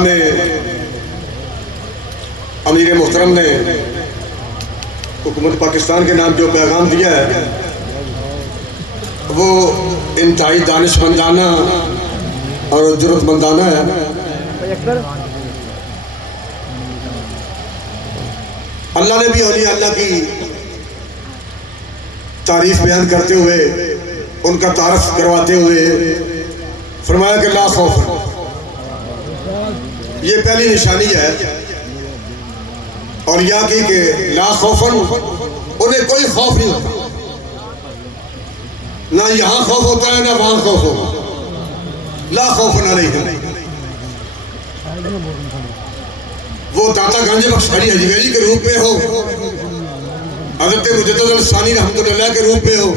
میں امیر محترم نے حکومت پاکستان کے نام جو پیغام دیا ہے وہ انتہائی دانشمندانہ اور جرأت مندانہ ہے۔ اللہ نے بھی اولیاء اللہ کی تعریف بیان کرتے ہوئے ان کا تعارف کرواتے ہوئے فرمایا کہ لا خوف، یہ پہلی نشانی ہے اولیاء کی کہ لا خوفن، انہیں کوئی خوف نہیں ہوتا، نہ یہاں خوف ہوتا ہے نہ وہاں خوف ہوتا، لا خوفن علیہم۔ وہ داتا گنج بخش علی حجویری کے روپ میں ہو، حضرت مجدد الثانی رحمۃ اللہ کے روپ میں ہو،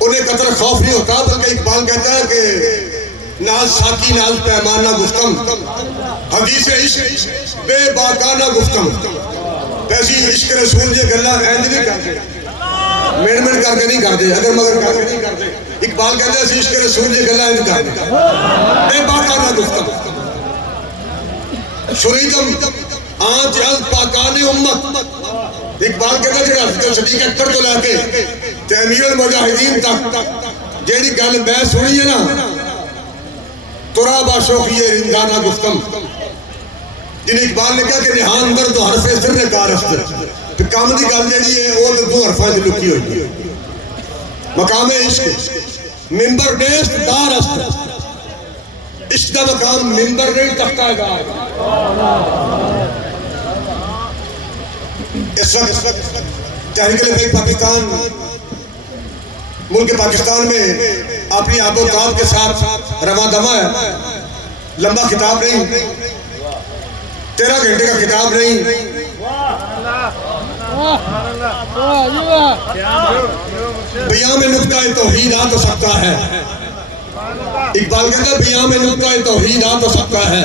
انہیں قطر خوف نہیں ہوتا، بلکہ اقبال کہتا ہے کہ ناز ساکی ناز پیمانہ گفتم، حدیث عشق بے باکانہ گفتم، ایسی عشق رسول یہ گلہ اینج نہیں کرتے، میڑ کر کے نہیں کرتے، اگر مگر کر کے نہیں کرتے۔ اقبال کہتے ہیں ایسی عشق رسول یہ گلہ اینج کرتے، بے باکانہ گفتم، شریدم آنچ از پاکان امت۔ اقبال کہتا ہے کہ حضرت صدیق اکبر تو لے کے امیر المجاہدین تک جیڑی گل میں سنی ہے نا، ترا باشوخی رندانہ گفتم، جن اقبال نے کہا کہ نہان اندر تو حرف سر نے کارست، پھر کام دی گل جیڑی ہے وہ دو حرفان دی لکی ہوئی ہے۔ مقام عشق منبر نیست دار است، عشق دا مقام منبر نہیں تختہ دار۔ اس وقت تحریک لبیک پاکستان ملک پاکستان میں اپنی آب و تاب کے ساتھ رواں دواں ہے۔ لمبا خطاب نہیں، 13 گھنٹے کا خطاب نہیں، بیان میں نقطہ توحید آ تو سکتا ہے۔ اقبال کہتا ہے بیان میں نقطہ توحید آ تو سکتا ہے،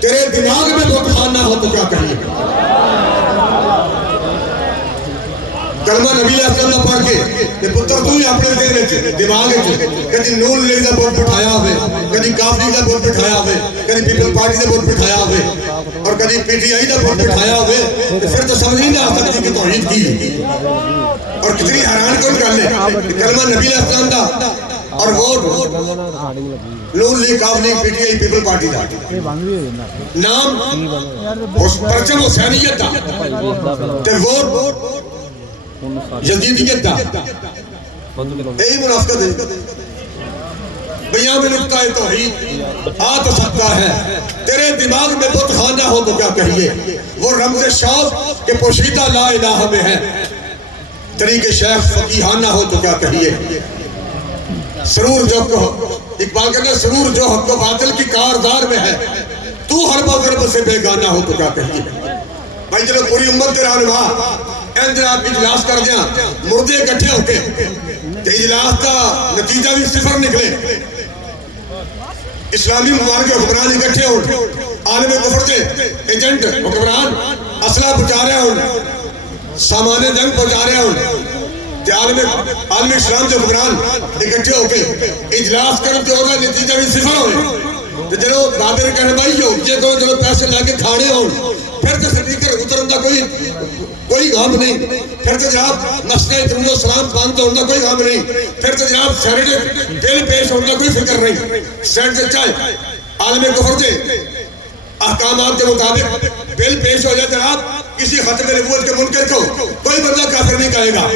تیرے دماغ میں بہت خانہ ہو تو کیا کہیے۔ کلمہ نبی علیہ السلام پڑھ کے کہ پتر تو ہی اپنے دے دماغ ہے، کدی نون لیگ دا بورڈ بٹھایا ہوئے، کدی کافری دا بورڈ بٹھایا ہوئے، کدی پیپل پارٹی دا بورڈ بٹھایا ہوئے، اور کدی P T I the board بٹھایا ہوئے، پھر تو سمجھ نہیں آ سکتی کہ توحید کی اور کتنی حیران کن کر لے کہ کلمہ نبی علیہ السلام دا اور ووٹ نون لیگ کافری league PTI People Party دا نام پرچم حسینیت دا تے ووٹ جدیدیت دا، یہی منافقت ہے۔ بیان میں نقطہ توحید آ تو سکتا ہے، تیرے دماغ میں بت خانہ ہو تو کیا کہیے، وہ رمز شوق کے پوشیدہ لا الہ میں ہے، طریق شیخ فقیہانہ ہو تو کیا کہیے۔ سرور جو اقبال کہتے ہیں سرور جو حق و باطل کی کاردار میں ہے، تو ہر مغرب سے بیگانہ ہو تو کیا کہیے۔ بھائی چلو پوری امت کے رہنما اندر آپ اجلاس کر دیا، مردے اکٹھے ہوتے کہ اجلاس کا نتیجہ بھی صفر نکلے، اسلامی ممالک کے حکمران اکٹھے ہوں، عالم کفر کے ایجنٹ حکمران اسلحہ پہنچا رہے ہوں، سامان جنگ پہنچا رہے ہوں، کہ عالم اسلام کے حکمران اکٹھے ہو کے اجلاس کرتے ہوگا نتیجہ بھی صفر ہوئے، تو چلو بابر کہنے بھائی ہو یہ تو چلو پیسے لا کے کھاڑے ہوں، پھر تو سپیکر اترن دا کوئی غم نہیں، پھر تو جناب مسئلہ ترمز و سلام بند ہونے کوئی غم نہیں، پھر تو جناب سینیٹر بل پیش ہونے کوئی فکر نہیں، سینٹ سے چاہے عالم کفر دے احکامات کے مطابق بل پیش ہو جائے جناب کسی ختم نبوت کے منکر کو کوئی بندہ کافر نہیں کہے گا،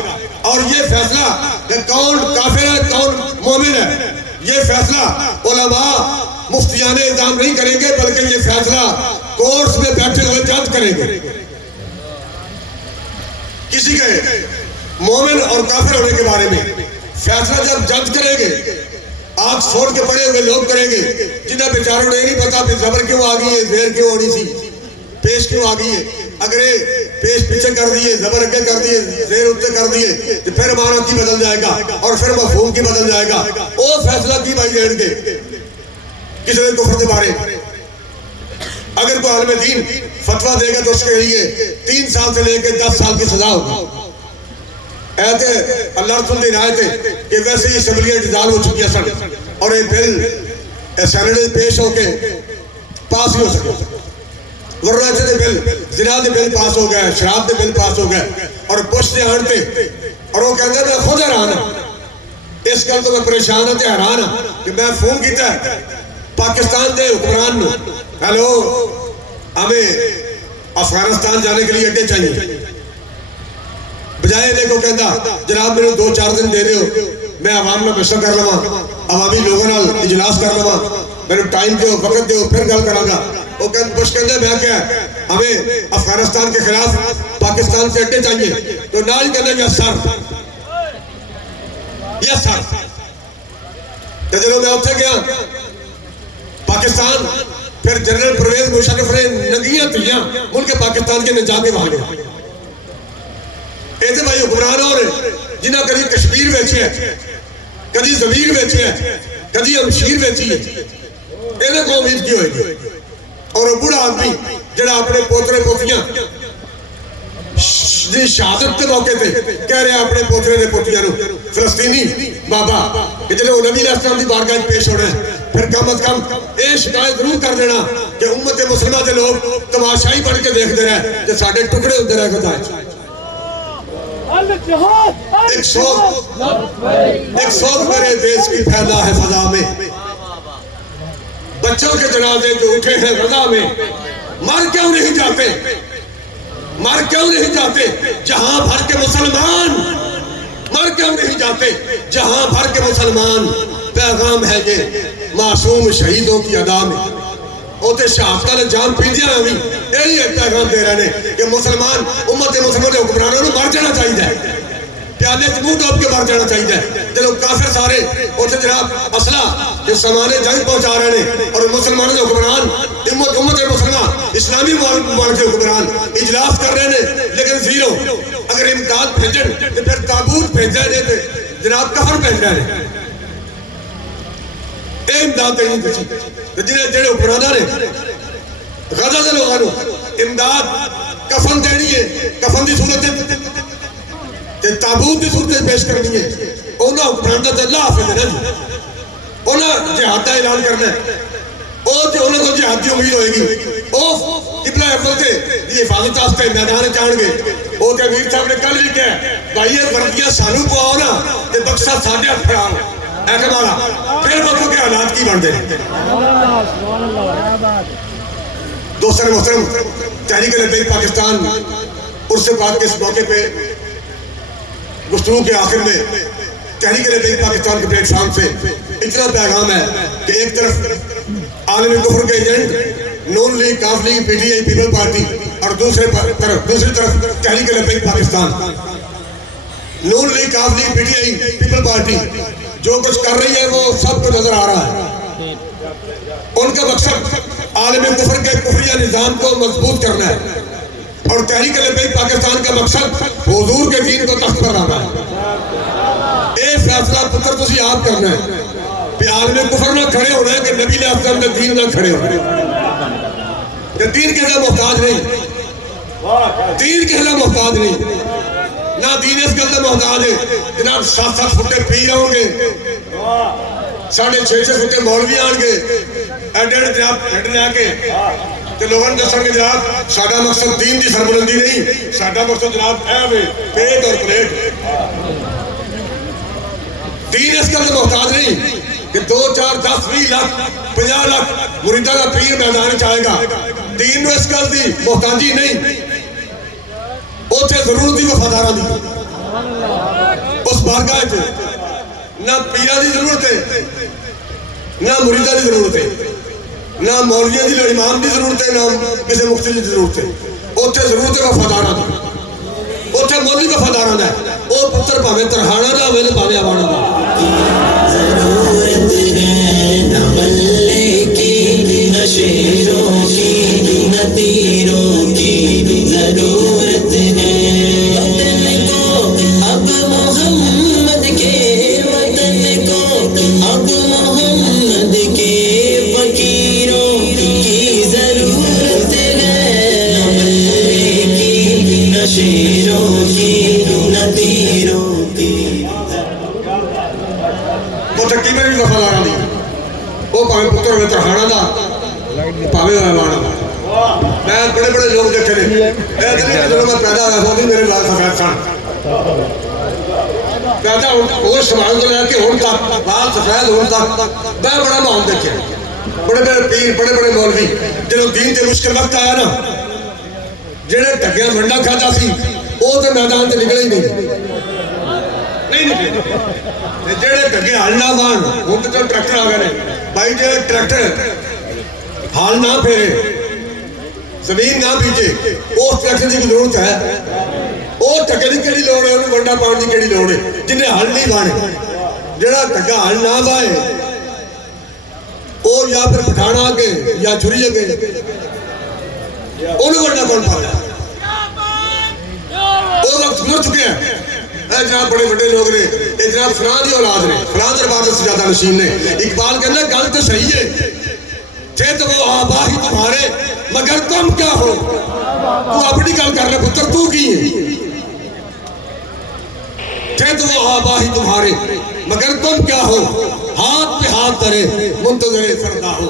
اور یہ فیصلہ کہ کون کافر ہے کون مومن ہے، یہ فیصلہ علماء مفتیان اعظام نہیں کریں گے، بلکہ یہ فیصلہ کورس میں بیٹھے ہوئے جج کریں گے۔ کسی کے مومن اور کافر ہونے کے بارے میں فیصلہ جب جج کریں گے، آنکھ سوڑ کے پڑے ہوئے لوگ کریں گے، جنہیں بیچاروں نے نہیں پتا پھر زبر کیوں آگئی ہے، زہر کیوں ہونی سی، پیش کیوں آگئی ہے، اگر پیش پیچھے کر دیئے، زبر اگے کر دیئے، زہر اتنے کر دیئے تو پھر معنی کی بدل جائے گا اور پھر مفہوم کی بدل جائے گا۔ وہ فیصلہ کی بھائی جیڑ کے کسی نے کفر دے بارے اگر کوئی عالم دین فتوہ دے گا تو اس کے لیے 3 سال سے لے کے 10 سال کی سزا ہوگی۔ ایتے اللہ رسول دی عنایت ہے کہ ویسے ہی اسمبلیاں ڈیزال ہو چکی ہیں سن اور یہ بل سینیٹ میں پیش ہو کے پاس ہی ہو سکے ورنہ دے بل زنا دے بل پاس ہو گئے شراب دے بل پاس ہو گئے اور بش دے آنتے اور وہ کہتے ہیں میں خود حیران ہوں اس گل تو میں پریشان ہوں تے حیران ہوں کہ میں فون کیتا ہے پاکستان دے حکمران نو ہیلو ہمیں افغانستان جانے کے لیے اڈے چاہیے بجائے دے کو کہندا جناب میرے 2-4 دن دے دیو میں عوام میں مشورہ کر لواں عوامی لوگوں نال اجلاس کر لواں میرے ٹائم دیو وقت دیو پھر گل کراں گا وہ بش کہندا میں کیا ہمیں افغانستان کے خلاف پاکستان سے اڈے چاہیے تو نہ ہی کہندا یس سر یس سر تو جب میں اتنے گیا پاکستان پھر جنرل پرویز مشرف نے ننگیاں تھیاں ملک پاکستان کے نظام کے وہاں گیا ایسے بھائی حکمران ہو رہے جنہاں کدی کشمیر بیچے ہے کدی ضمیر بیچے ہے کدی امشیر بیچی ہے انہیں کو امید کی ہوئے گی اور وہ بڑا آدمی جڑا اپنے پوترے پوتیاں شہادت کے موقع تھے کہہ رہے ہیں اپنے پوترے نے پوتیاں نو فلسطینی بابا کہ جلے وہ نبی علیہ السلام دی بارگاہ پیش ہو رہے ہیں پھر کم از کم اے شکایت ضرور کر دینا کہ امت مسلمہ دے لوگ تماشائی بڑھ کے دیکھ دے رہے ہیں کہ ساڑھے ٹکڑے ہوتے رہے خدا ہے ایک صوت میرے دیش کی پھیلا ہے فضا میں بچوں کے جنازے جو اٹھے ہیں رضا میں مر کیوں نہیں جاتے مر کیوں نہیں جاتے جہاں بھر کے مسلمان مر کیوں نہیں جاتے جہاں بھر کے مسلمان پیغام ہے یہ معصوم شہیدوں کی ادا میں اوتے شہادت نے جان پی دیا ہمیں یہی ایک پیغام دے رہے ہیں کہ مسلمان امت مسلمان کے حکمرانوں نے مر جانا چاہیے پیالے سے منہ ڈوب کے مر جانا چاہیے جب کافر سارے اوتے جناب اسلحہ جو سامانے جنگ پہنچا رہے ہیں اور مسلمانوں کے حکمران امت مسلمان اسلامی ممالک کے حکمران اجلاس کر رہے ہیں لیکن زیرو اگر امداد بھیجن تو پھر تابوت بھیج رہے ہیں جناب کفن بھیج رہے ہیں اے امداد دینی کسی جنہیں جڑے حکمرانہ نے غزہ سے لوگانو امداد کفن دینی ہے کفن دی صورت تابوت دی صورت پیش کرنی ہے انہاں حکمرانہ تے اللہ حافظ ہے انہاں جہاد کا اعلان کرنا ہے انہوں کو جہاد کی امید ہوئے گی قبلہ اول تے یہ حفاظت آستے میدان چاہن گے وہ تے امیر صاحب نے کل بھی کہا بھائی یہ وردیاں سانو کو آؤ نا تے بخشہ ساڑھے ہاتھ پھڑا ایسے مالا پھر وقتوں کے حالات کی بڑھ دے دوستان محترم تحریک لبیک پاکستان عرص پاک کے اس موقع پہ گفتگو کے آخر میں تحریک لبیک پاکستان کے پلیٹ فارم سے اتنا پیغام ہے کہ ایک طرف عالمی کفر کے ایجنٹ نون لیگ کاف league PTI People party اور دوسری طرف تحریک لبیک پاکستان نون لیگ کاف league PTI People party جو کچھ کر رہی ہے وہ سب کو نظر آ رہا ہے ان کا مقصد عالمی کفر کے کفریہ نظام کو مضبوط کرنا ہے اور تحریک لبیک پاکستان کا مقصد حضور کے دین کو تخت پر لانا ہے اے فیصلہ پتر تسی آپ کرنا ہے کہ عالمی کفر نہ کھڑے ہونا ہے کہ نبی علیہ السلام کے دین نہ کھڑے ہونا ہے کہ دین کے لئے محتاج نہیں دین کے لئے محتاج نہیں نہ دین اس کے لئے محتاج ہے جناب 7-7 فٹے پیر ہوں گے 6.5 فٹے مولوی آن گے ایڈر جناب ہٹنے آکے کہ لوگوں نے دسن کے جناب ساڑھا مقصد دین دی سربلندی نہیں ساڑھا مقصد جناب ہے پیٹ اور پلیٹ دین اس کے لئے محتاج نہیں کہ 2-4-10-20 لاکھ 50 لاکھ مریدہ کا پیر میدان چاہے گا دین نو اس کے لئے محتاجی نہیں اوچے ضرورتی وفادارہ دی اس بارگاہ چھے نہ پیرہ دی ضرورت ہے نہ مریدہ دی ضرورت ہے نہ مولویہ دی امام دی ضرورت ہے نہ کسی مختلف دی ضرورت ہے اوچے ضرورت ہے وفادارہ دی اوچے مولی وفادارہ دی او پتر پاوے ترہانا دا ویلے پاوے آوانا دا ضرورت ہے نہ ملے کی نہ شیروں کی نہ تیروں کی ضرورت ہے وطن کو اب محمد کے وطن کو اب محمد کے فقیروں کی ضرورت ہے نہ ملے کی نہ شیروں کی نہ تیروں کی وہ چکی میں بھی وفادارہ نہیں وہ پاوے پتر میں ترہانا دا پاوے مہمان میں بڑے بڑے لوگ دیکھے نے جب میں پیدا ہوا تھا میرے لال سفید سن پیدا ہو سمال تو لے کے ہوں تک لال سفید ہوں تک میں بڑا ماحول دیکھے بڑے بڑے پیر بڑے بڑے مولوی جب دین تے مشکل وقت آیا نا جڑے ٹگیاں منڈا کھاتا سی وہ تو میدان سے نکلے ہی نہیں نکلے جڑے ٹگے ہل نہ بان ہوں تو ٹریکٹر آ گئے بھائی جی ٹریکٹر ہال نہ پھیرے زمین نہ بیجے اس ٹریکٹر کی ضرورت ہے وہ ٹگے کی کیڑی لوڑ ہے انہوں ونڈا پاؤن کی کیڑی لوڑ ہے جنہیں ہل نہیں بانے جڑا ٹگا ہل نہ بائے وہ یا پھر پٹھانا آگے یا چھری آگے انہوں ونڈا پاؤن پا جائے وہ وقت مر چکے ہیں اے جناب بڑے بڑے لوگ نے اے جناب فلاں دی اولاد نے فلاں دربار سے زیادہ نشین نے اقبال کہنا گل تو صحیح ہے تھے تو وہ آبا ہی تمہارے مگر تم کیا ہو تو اپنی گل کر رہے پتر تو کی ہے تھے تو وہ آبا ہی تمہارے مگر تم کیا ہو ہاتھ پہ ہاتھ دھرے منتظر فردا ہو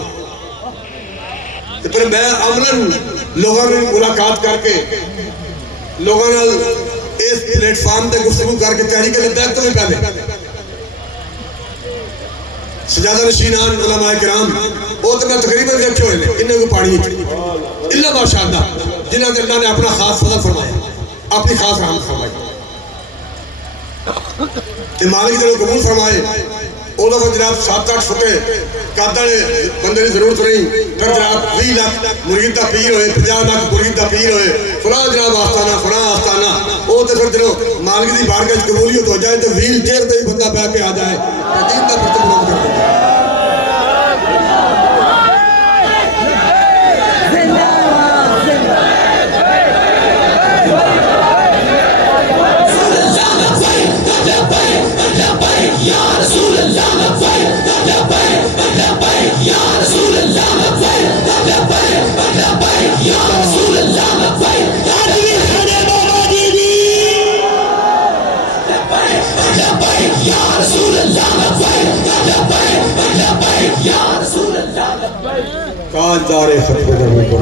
تو پھر میں عملاً لوگوں نے ملاقات کر کے لوگوں نے اس پلیٹ فارم تے گفتگو کر کے تحریک لبیک تو بھی پہلے سجادہ نشینان علماء کرام وہ تو میں تقریباً دیکھے ہوئے لے انہیں کو پاڑی اللہ ماشاءاللہ جنہاں نے اللہ نے اپنا خاص فضل فرمایا اپنی خاص رحمت فرمائی مالک جنہوں قبول فرمائے وہ دفعہ جناب 7-8 فتح قادر بندے کی ضرورت نہیں پھر جناب 20 لاکھ مرید دا پیر ہوئے 50 لاکھ مرید دا پیر ہوئے فلاں جناب آستانہ فلاں آستانہ وہ تو پھر جنہوں مالک دی بارگاہ قبولیت ہو جائے تو ویل چیئر تے ہی بندہ بیٹھ کے آ جائے دین دا پرچم بلند کر دے یا رسول اللہ لبیک لبیک لبیک یا رسول اللہ لبیک لبیک لبیک یا رسول اللہ لبیک تکبیر کھڑے بابا جی لبیک لبیک یا رسول اللہ لبیک لبیک لبیک یا رسول اللہ لبیک تاجدار ختم نبی کو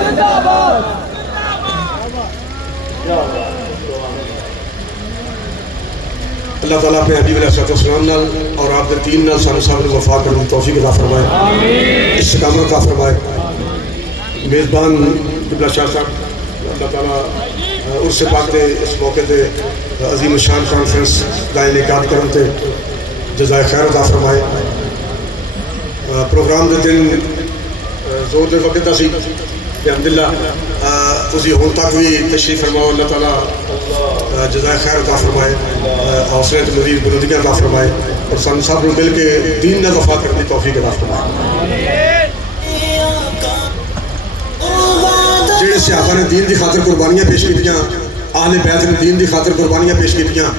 زندہ باد اللہ تعالیٰ اپنے حبیب علیہ السلام نال اور آپ کے دین نال سانو صاحب نے وفا کرنے کی توفیق عطا فرمائے استقامت عطا فرمائے میزبان قبلہ شاہ صاحب اللہ تعالیٰ عرص پاک دے اس موقع دے عظیم الشان کانفرنس دا انعقاد کرن تے جزائے خیر عطا فرمائے پروگرام دے دن زور دے وقت دا سی الحمدللہ تسی ہون تک بھی تشریف فرماؤ اللہ تعالیٰ جزائے خیر عطا فرمائے حوصلے تو مزید بلندیاں عطا فرمائے اور سن سب نے مل کے دین نے وفا کرنے کی توفیق عطا فرمائے جڑے صحابہ نے دین دی خاطر قربانیاں پیش کیتیاں اہل بیت نے دین دی خاطر قربانیاں پیش کیتیاں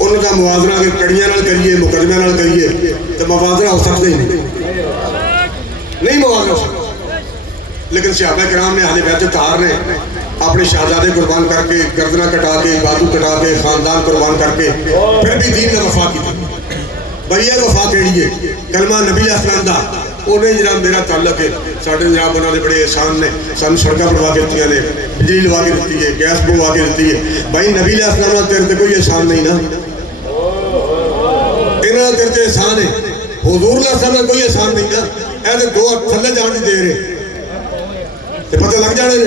ان کا موازنہ اگر کڑیاں نال کریے مقدمے نال کریے تو موازنہ ہو سکتا ہی نہیں موازنہ ہو سکتا لیکن صحابہ کرام نے اہل بیت طاہر نے اپنے شہزادے قربان کر کے گردنہ کٹا کے بازو کٹا کے خاندان قربان کر کے پھر بھی دین نے وفا کی بھائی یہ وفا کیڑی ہے کلمہ نبی علیہ السلام دا انہیں جناب میرا تعلق ہے ساڑھے جناب انہوں نے بڑے احسان نے سانو سڑکاں بنوا کے دیتی نے بجلی لوا کے دیتی ہے گیس بنوا کے دیتی ہے بھائی نبی علیہ السلام تیرے تے کوئی احسان نہیں نا انہوں نے تیرے تے احسان ہے حضور علیہ السلام کوئی احسان نہیں نا اے تے دو تھلے جان دی دے رہے تے پتہ لگ جانے نے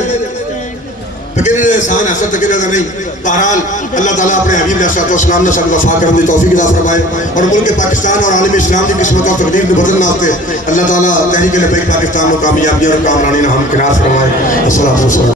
لیکن احسان ایسا تک نہیں بہرحال اللہ تعالیٰ اپنے حبیب علیہ السلام نے سب وفا کرنے کی توفیق عطا فرمائے اور ملک پاکستان اور عالم اسلام کی قسمت اور تقدیر کو بدلنا آتے اللہ تعالیٰ تحریک لبیک پاکستان کو کامیابی اور کامرانی ہم کنار فرمائے السلام علیکم